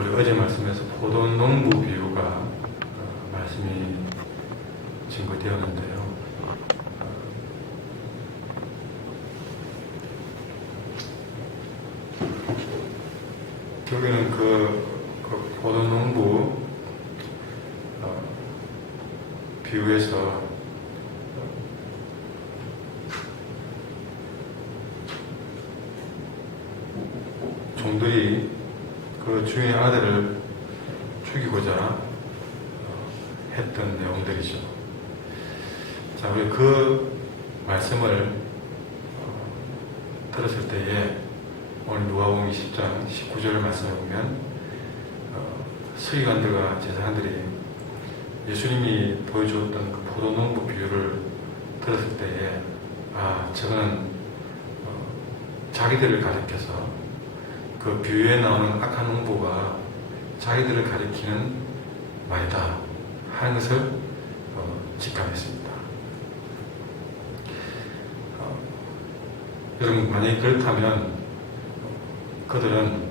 우리 어제 말씀에서 포도농부 비유가 말씀이 증거되었는데요. 결국에는 그 포도농부 비유에서 종들이 그 주인의 아들을 죽이고자 했던 내용들이죠. 자, 우리 그 말씀을 들었을 때에 오늘 누가복음 20장 19절을 말씀해 보면 서기관들과 제사장들이 예수님이 보여주었던 그 포도농부 비유를 들었을 때에 저거는 자기들을 가리켜서 그 비유에 나오는 악한 농부가 자기들을 가리키는 말이다 하는 것을 직감했습니다. 여러분, 만약에 그렇다면 그들은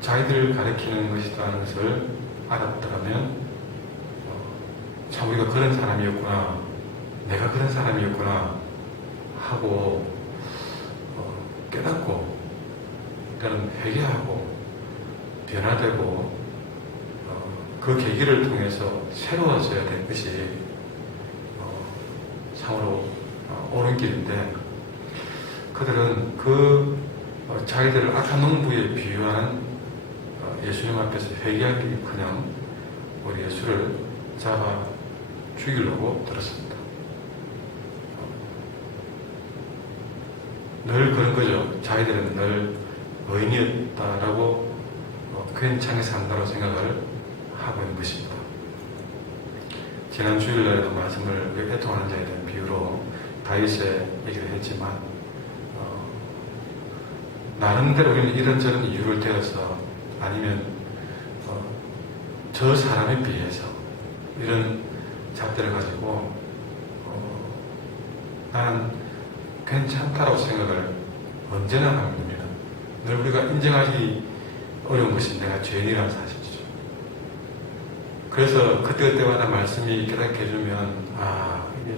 자기들을 가리키는 것이라는 것을 알았더라면 참 우리가 그런 사람이었구나, 내가 그런 사람이었구나 하고 깨닫고 때는 회개하고 변화되고 그 계기를 통해서 새로워져야 될 것이 참으로 옳은 길인데, 그들은 그 자기들을 악한 농부에 비유한 예수님 앞에서 회개하기커녕 우리 예수를 잡아 죽이려고 들었습니다. 늘 그런 거죠. 자기들은 늘 의인이었다라고 괜찮게 산다고 생각을 하고 있는 것입니다. 지난 주일날에도 말씀을 애통하는 자에 대한 비유로 다윗의 얘기를 했지만 나름대로 우리는 이런저런 이유를 대어서 아니면 저 사람에 비해서 이런 잣대를 가지고 나는 괜찮다라고 생각을 언제나 하게 됩니다. 늘 우리가 인정하기 어려운 것이 내가 죄인이라는 사실이죠. 그래서 그때그때마다 말씀이 깨닫게 해주면 이게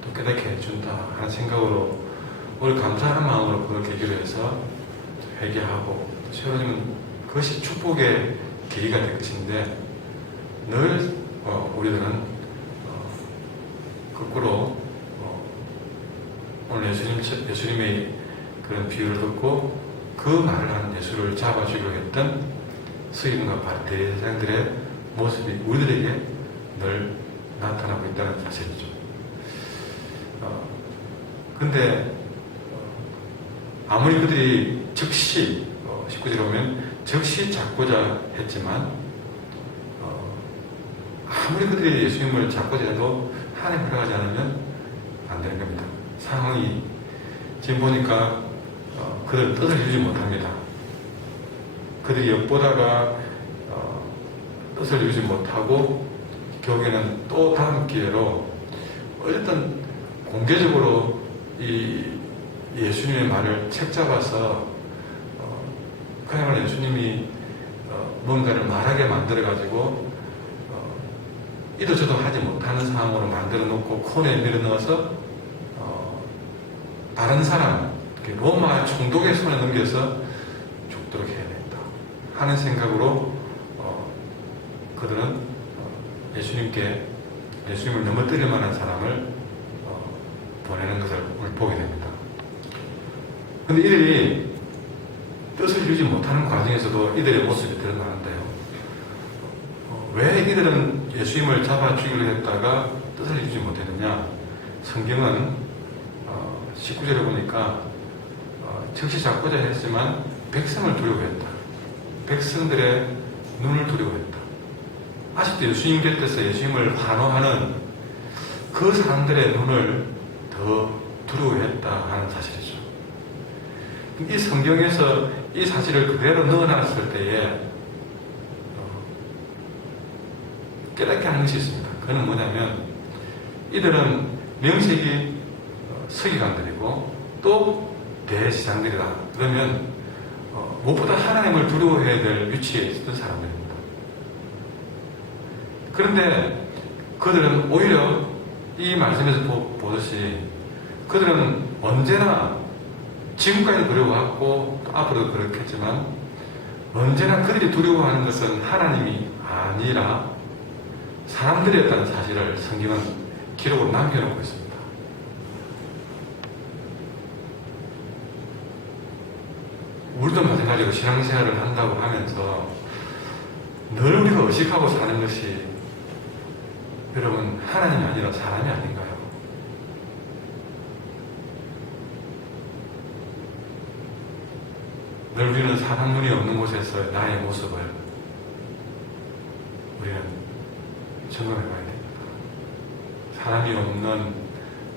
또 깨닫게 해준다 하는 생각으로 오늘 감사하는 마음으로 그걸 계기로 해서 회개하고 세워지면 그것이 축복의 계기가 될 것인데, 늘 우리들은 거꾸로 오늘 예수님의 그런 비유를 듣고 그 말을 하는 예수를 잡아주기로 했던 서기관과 바리새인들의 모습이 우리들에게 늘 나타나고 있다는 사실이죠. 근데 아무리 그들이 즉시 19절에 보면 즉시 잡고자 했지만 아무리 그들이 예수님을 잡고자 해도 하나님 허락하지 않으면 안 되는 겁니다. 상황이 지금 보니까 그들 뜻을 이루지 못합니다. 그들이 엿보다가 뜻을 이루지 못하고 결국에는 또 다음 기회로 어쨌든 공개적으로 이 예수님의 말을 책잡아서 그야말로 예수님이 뭔가를 말하게 만들어가지고 이도저도 하지 못하는 상황으로 만들어 놓고 코너에 밀어넣어서 다른 사람, 로마 총독의 손에 넘겨서 죽도록 해야 된다 하는 생각으로 그들은 예수님을 넘어뜨릴 만한 사람을 보내는 것을 오늘 보게 됩니다. 그런데 이들이 뜻을 이루지 못하는 과정에서도 이들의 모습이 드러나는데요. 왜 이들은 예수님을 잡아 죽이려 했다가 뜻을 이루지 못했느냐? 성경은 19절에 보니까 즉시 잡고자 했지만 백성을 두려워했다. 백성들의 눈을 두려워했다. 아직도 예수님 곁에서 예수님을 환호하는 그 사람들의 눈을 더 두려워했다 하는 사실이죠. 이 성경에서 이 사실을 그대로 넣어놨을 때에 깨닫게 하는 것이 있습니다. 그건 뭐냐면 이들은 명색이 서기관들이고 또 대제사장들이다. 그러면 무엇보다 하나님을 두려워해야 될 위치에 있었던 사람들입니다. 그런데 그들은 오히려 이 말씀에서 보듯이 그들은 언제나 지금까지 두려워하고 또 앞으로도 그렇겠지만 언제나 그들이 두려워하는 것은 하나님이 아니라 사람들이었다는 사실을 성경은 기록으로 남겨놓고 있습니다. 우리도 마찬가지로 신앙생활을 한다고 하면서 늘 우리가 의식하고 사는 것이 여러분 하나님이 아니라 사람이 아닌가요? 늘 우리는 사람 눈이 없는 곳에서 나의 모습을 우리는 점검해 봐야 됩니다. 사람이 없는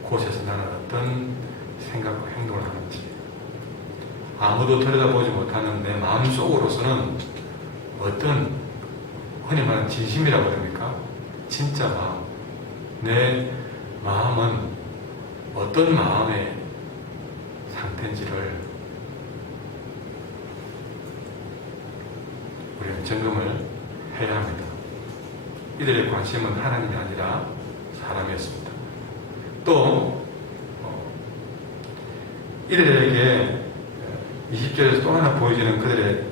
곳에서 나는 어떤 생각과 행동을 하는지, 아무도 들여다보지 못하는 내 마음속으로서는 어떤, 흔히 말하는 진심이라고 합니까? 진짜 마음, 내 마음은 어떤 마음의 상태인지를 우리는 점검을 해야 합니다. 이들의 관심은 하나님이 아니라 사람이었습니다. 또 이들에게 20절에서 또 하나 보여지는 그들의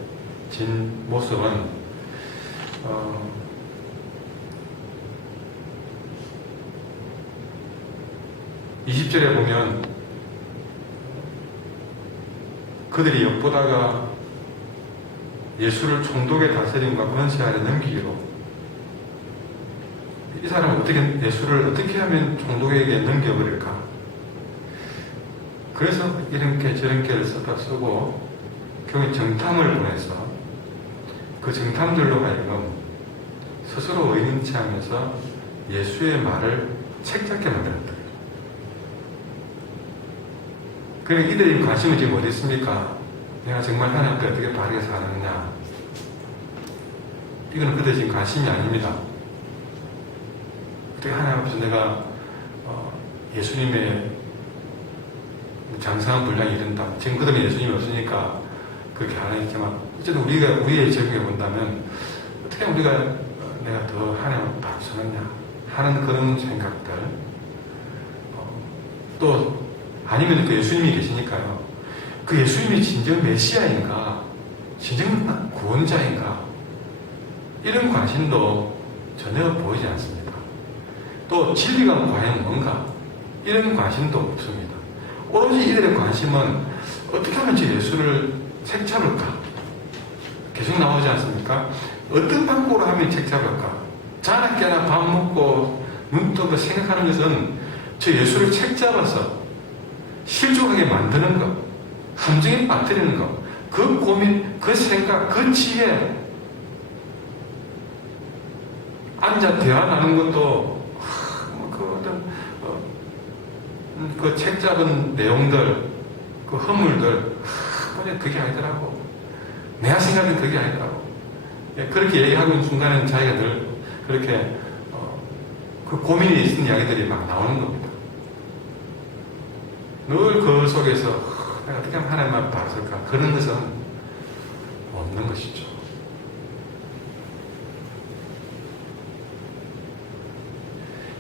진 모습은 20절에 보면 그들이 엿보다가 예수를 총독의 다스림과 권세 아래 넘기기로, 이 사람은 어떻게 예수를 어떻게 하면 총독에게 넘겨버릴까? 그래서 이렇게 저렇게를 쓰고 결국 정탐을 보내서 그 정탐들로 하여금 스스로 의인치 하면서 예수의 말을 책잡게 만들었다. 그러니까 이들의 관심은 지금 어디 있습니까? 내가 정말 하나님 앞에 어떻게 바르게 사느냐? 이거는 그들 지금 관심이 아닙니다. 어떻게 하나님 앞에서 내가 예수님의 장성한 분량이 이른다. 지금 그들은 예수님이 없으니까 그렇게 안 했지만 어쨌든 우리의 적용해 본다면 어떻게 우리가 내가 더 하나님 앞에 바르게 서느냐 하는 그런 생각들, 또 아니면 그 예수님이 계시니까요. 그 예수님이 진정 메시아인가, 진정 구원자인가, 이런 관심도 전혀 보이지 않습니다. 또 진리가 과연 뭔가, 이런 관심도 없습니다. 오로지 이들의 관심은 어떻게 하면 저 예수를 책잡을까? 계속 나오지 않습니까? 어떤 방법으로 하면 책잡을까? 자나깨나 밥 먹고 눈 뜨고 생각하는 것은 저 예수를 책잡아서 실족하게 만드는 것, 함정에 빠뜨리는 것, 그 고민, 그 생각, 그 지혜, 앉아 대화 나누는 것도 그 어떤 그 책 잡은 내용들, 그 허물들, 그게 아니더라고. 내가 생각한 그게 아니더라고. 그렇게 얘기하고 있는 순간에는 자기가 늘 그렇게 그 고민이 있는 이야기들이 막 나오는 겁니다. 늘 그 속에서 내가 어떻게 하면 하나님 앞에 바르실까? 그런 것은 없는 것이죠.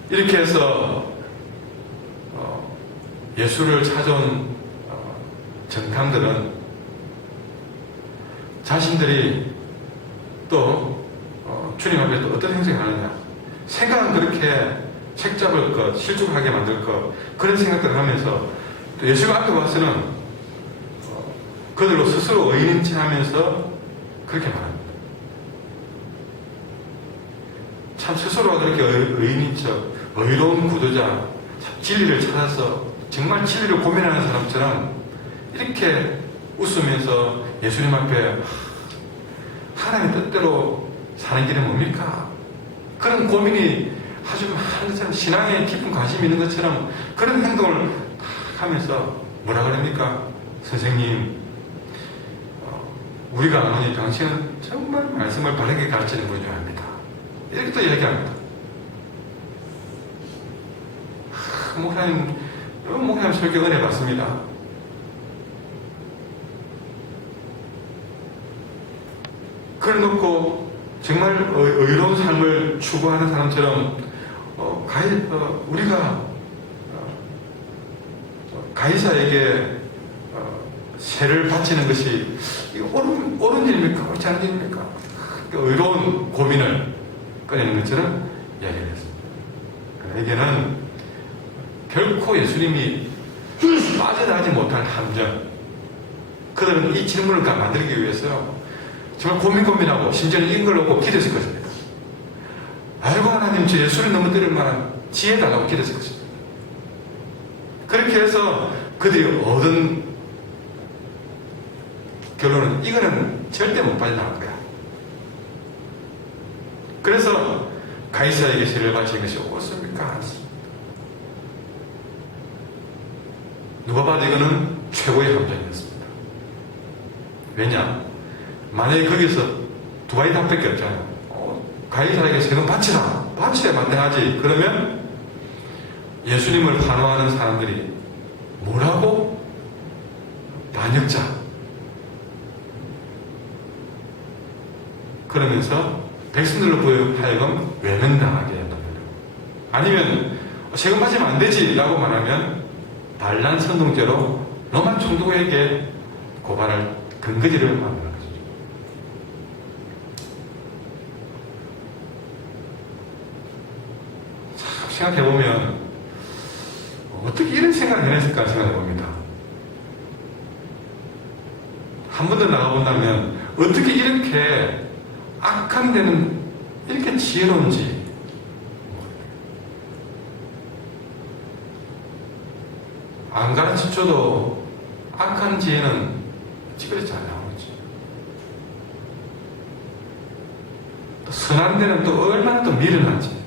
이렇게 해서 예수를 찾아온 정탐들은 자신들이 또 주님 앞에 또 어떤 행동을 하느냐, 생각은 그렇게 책잡을 것, 실족하게 만들 것, 그런 생각들을 하면서 또 예수가 앞에 와서는 그들로 스스로 의인치 하면서 그렇게 말합니다. 참 스스로가 그렇게 의인인 척, 의로운 구조자, 진리를 찾아서 정말 진리를 고민하는 사람처럼 이렇게 웃으면서 예수님 앞에 하나님의 뜻대로 사는 길은 뭡니까? 그런 고민이 아주 많은 것처럼, 신앙에 깊은 관심이 있는 것처럼 그런 행동을 하면서 뭐라 그럽니까? 선생님, 우리가 아는 당신은 정말 말씀을 바르게 가르치는 분이어야 합니다. 이렇게 또 얘기합니다. 목사님 설교 은혜 받습니다. 그걸 놓고 정말 의로운 삶을 추구하는 사람처럼 우리가 가이사에게 세를 바치는 것이 이거 옳은 일입니까? 옳지 않은 일입니까? 의로운 고민을 꺼내는 것처럼 이야기를 했습니다. 그에게는 결코 예수님이 빠져나가지 못할 함정, 그들은 이 질문을 만들기 위해서 정말 고민하고 심지어는 이걸 놓고 기도했을 것입니다. 아이고 하나님, 저 예수를 넘어뜨릴 만한 지혜 달라고 기도했을 것입니다. 그렇게 해서 그들이 얻은 결론은 이거는 절대 못 빠져나갈 거야. 그래서 가이사에게 세를 바치는 것이 옳습니까? 누가 봐도 이거는 최고의 함정이었습니다. 왜냐? 만약에 거기서 두 가지 답밖에 없잖아요. 가이사에게 세금 바치라. 바치야 마땅하지. 그러면 예수님을 환호하는 사람들이 뭐라고? 반역자. 그러면서 백성들로 하여금 외면당하게 한다는 거예요. 아니면 세금 바치면 안 되지 라고 말하면 반란 선동죄로 로마 총독에게 고발할 근거지를 만드는 거죠. 참 생각해보면 어떻게 이런 생각을 해냈을까 생각해봅니다. 한 번 더 나가본다면 어떻게 이렇게 악한 데는 이렇게 지혜로운지. 안 가르쳐줘도 악한 지혜는 찌그러지 안 나오지. 또 선한 데는 또 얼마나 또 미련하지.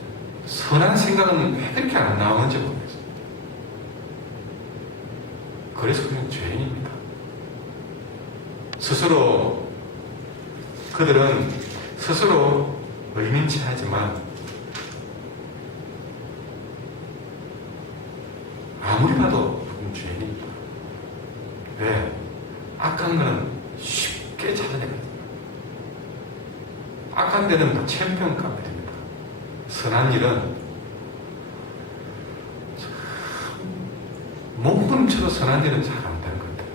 선한 생각은 왜 이렇게 안 나오는지 모르겠어요. 그래서 그냥 죄인입니다. 그들은 스스로 의민치 하지만 아무리 봐도 죄인입니다. 왜? 악한 거는 쉽게 찾아내거든요. 악한 데는 천평가가 됩니다. 선한 일은 몸부림쳐도 선한 일은 잘 안 되는 것 같아요.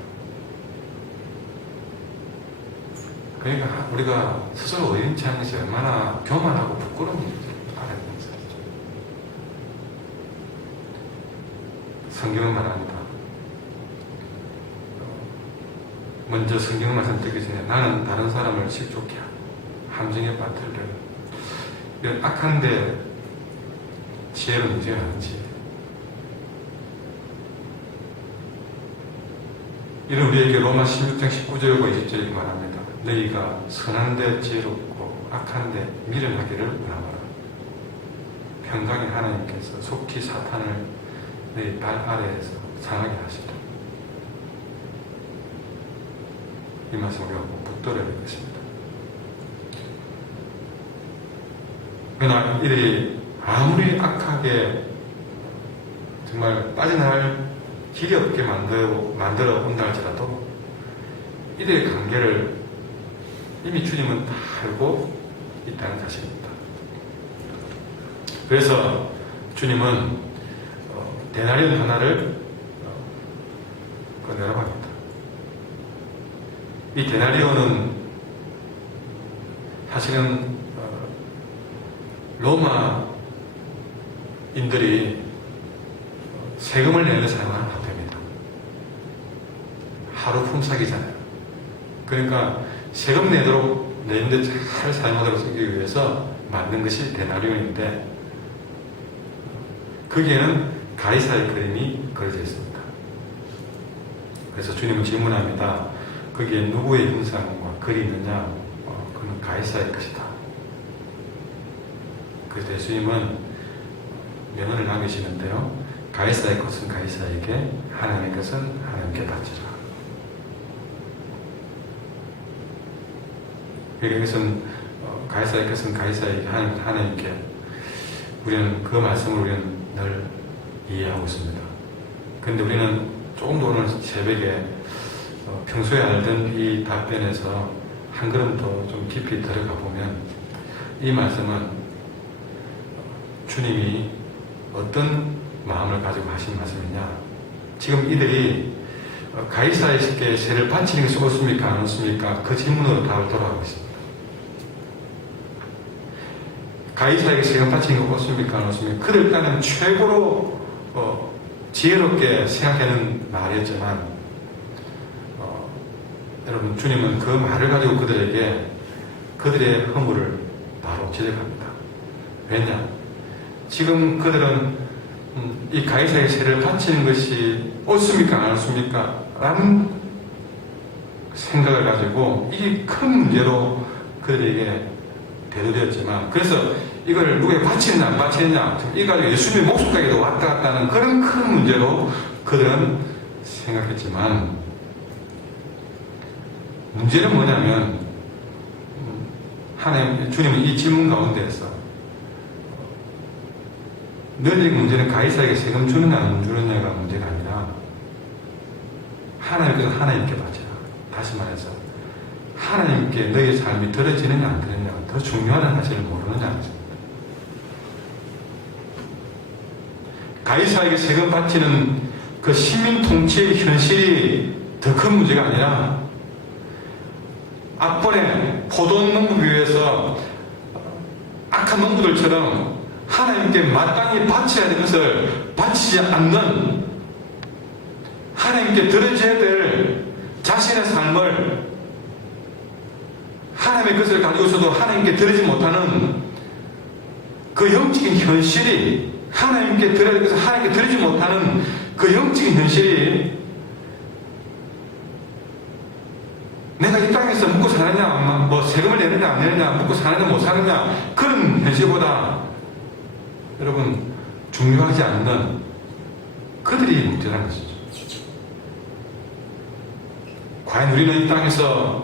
그러니까 우리가 스스로 의인치 않은 것이 얼마나 교만하고 부끄러운지 알아야 되는 것이죠. 성경은 말합니다. 먼저 성경 말씀 듣기 전에 나는 다른 사람을 실족해 함정에 빠뜨리려 이런 악한데 지혜로 문제가 하는지 이런 우리에게 로마 16장 19절과 20절이 말합니다. 너희가 선한데 지혜롭고 악한데 미련하기를 원하노라. 평강의 하나님께서 속히 사탄을 너희 발 아래에서 상하게 하시라. 이 말씀 우리가 붙들어야 되겠습니다. 그러나 이들이 아무리 악하게 정말 빠져나갈 길이 없게 만들어 온다 할지라도 이들의 관계를 이미 주님은 다 알고 있다는 사실입니다. 그래서 주님은 데나리온 하나를 내라고 합니다. 이 데나리온은 사실은 로마인들이 세금을 내는 사용하는 화폐입니다. 하루 품삯이잖아요. 그러니까 세금 내는데 잘 사용하도록 쓰기 위해서 만든 것이 데나리온인데 거기에는 가이사의 그림이 그려져 있습니다. 그래서 주님은 질문합니다. 거기에 누구의 형상과 글이 있느냐? 그는 가이사의 것이다. 그래서 예수님은 명언을 남기시는데요. 가이사의 것은 가이사에게, 하나님의 것은 하나님께 바치라. 이것은 가이사의 것은 가이사에게, 하나님께. 우리는 그 말씀을 우리는 늘 이해하고 있습니다. 그런데 우리는 조금 더 오늘 새벽에 평소에 알던 이 답변에서 한 걸음 더 좀 깊이 들어가 보면 이 말씀은 주님이 어떤 마음을 가지고 하신 말씀이냐. 지금 이들이 가이사에게 세를 바치는 것이 옳습니까? 안 옳습니까? 그 질문으로 답을 돌아가고 있습니다. 가이사에게 세금 바치는 것 옳습니까? 안 옳습니까? 그들 딴은 최고로 지혜롭게 생각하는 말이었지만 여러분, 주님은 그 말을 가지고 그들의 허물을 바로 지적합니다. 왜냐? 지금 그들은 이 가이사에게 세를 바치는 것이 옳습니까? 안 옳습니까? 라는 생각을 가지고 이게 큰 문제로 그들에게 대두되었지만, 그래서 이걸 누구에게 바치느냐 안 바치느냐, 이 가지고 예수님의 목숨까지도 왔다 갔다 하는 그런 큰 문제로 그들은 생각했지만, 문제는 뭐냐면 하나님, 주님은 이 질문 가운데에서 너희들의 문제는 가이사에게 세금 주느냐 안 주느냐가 문제가 아니라 하나님께서 하나님께 바치라. 다시 말해서 하나님께 너희의 삶이 들어지느냐 안 들어지느냐가 더 중요하다는 사실을 모르느냐 안 했습니다. 가이사에게 세금 바치는 그 시민 통치의 현실이 더 큰 문제가 아니라 앞번에 포도농부 비유에서 악한 농부들처럼 하나님께 마땅히 바쳐야 될 것을 바치지 않는, 하나님께 들어져야 될 자신의 삶을 하나님의 것을 가지고서도 하나님께 들어지 못하는 그 영적인 현실이, 하나님께 들어야 될 것을 하나님께 들어지 못하는 그 영적인 현실이 내가 이 땅에서 먹고 사느냐, 뭐 세금을 내느냐 안 내느냐, 먹고 사느냐 못 사느냐, 그런 현실보다 여러분 중요하지 않는 그들이 문제라는 것이죠. 과연 우리는 이 땅에서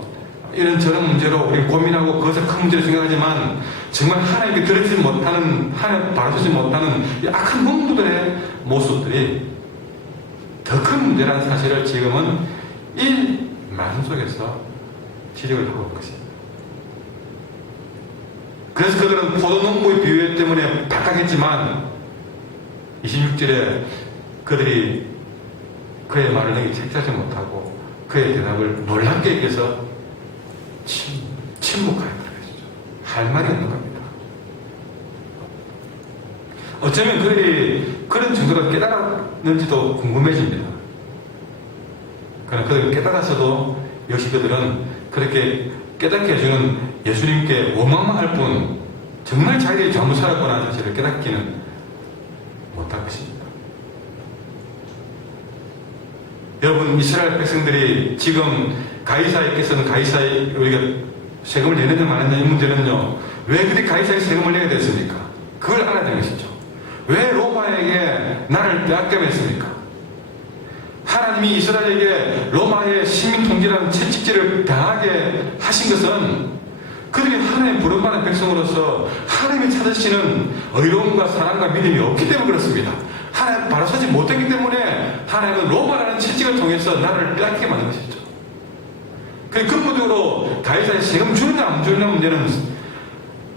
이런저런 문제로 우리 고민하고 그것을 큰 문제로 생각하지만 정말 하나님께 들어지지 못하는, 하나님 바라보지 못하는 이 악한 농부들의 모습들이 더 큰 문제라는 사실을 지금은 이 말씀 속에서 지적을 하고 있는 것입니다. 그래서 그들은 포도농부의 비유 때문에 박학했지만 26절에 그들이 그의 말을 능히 책자지 못하고 그의 대답을 놀랍게 여겨서 침묵하였다는 것이죠. 할 말이 없는 겁니다. 어쩌면 그들이 그런 정도로 깨달았는지도 궁금해집니다. 그러나 그들이 깨달았어도 역시 그들은 그렇게 깨닫게 해주는 예수님께 원망만 할 뿐 정말 자기들이 잘못 살았구나 하는 사실을 깨닫기는 못할 것입니다. 여러분, 이스라엘 백성들이 지금 가이사에게서는 가이사에 우리가 세금을 내느냐 마느냐 이 문제는요, 왜 그들이 가이사에 세금을 내게 됐습니까? 그걸 알아야 되는 것이죠. 왜 로마에게 나를 빼앗겨했습니까? 하나님이 이스라엘에게 로마의 시민 통제라는 채찍질을 당하게 하신 것은 그들이 하나님의 부름받은 백성으로서 하나님이 찾으시는 의로움과 사랑과 믿음이 없기 때문에 그렇습니다. 하나님 바로 서지 못했기 때문에 하나님은 로마라는 채찍을 통해서 나를 빼앗기게 만든 것이죠. 근본적으로 가이사에 세금 주느냐 안 주느냐 문제는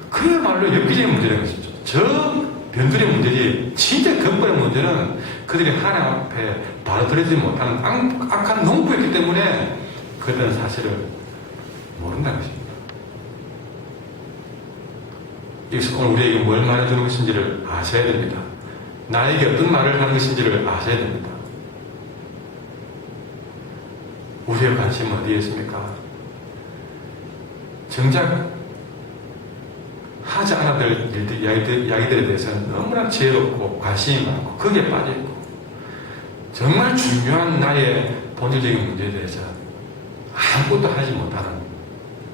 그야말로 엽기적인 문제라는 것이죠. 저 변두리의 문제지 진짜 근본의 문제는 그들이 하나님 앞에 바로 들어지지 못하는 악한 농부였기 때문에 그들은 사실을 모른다는 것입니다. 여기서 오늘 우리에게 뭘 말해주는 것인지를 아셔야 됩니다. 나에게 어떤 말을 하는 것인지를 아셔야 됩니다. 우리의 관심은 어디에 있습니까? 정작 하지 않아야 될 이야기들에 대해서는 너무나 지혜롭고 관심이 많고 거기에 빠져있고 정말 중요한 나의 본질적인 문제에 대해서 아무것도 하지 못하는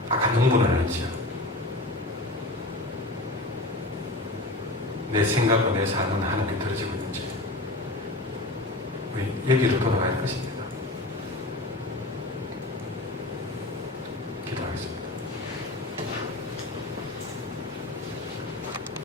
악한 농부는 아니죠. 내 생각과 내 삶은 하나님께 들어지고 있는지 우리 여기로 돌아갈 것입니다.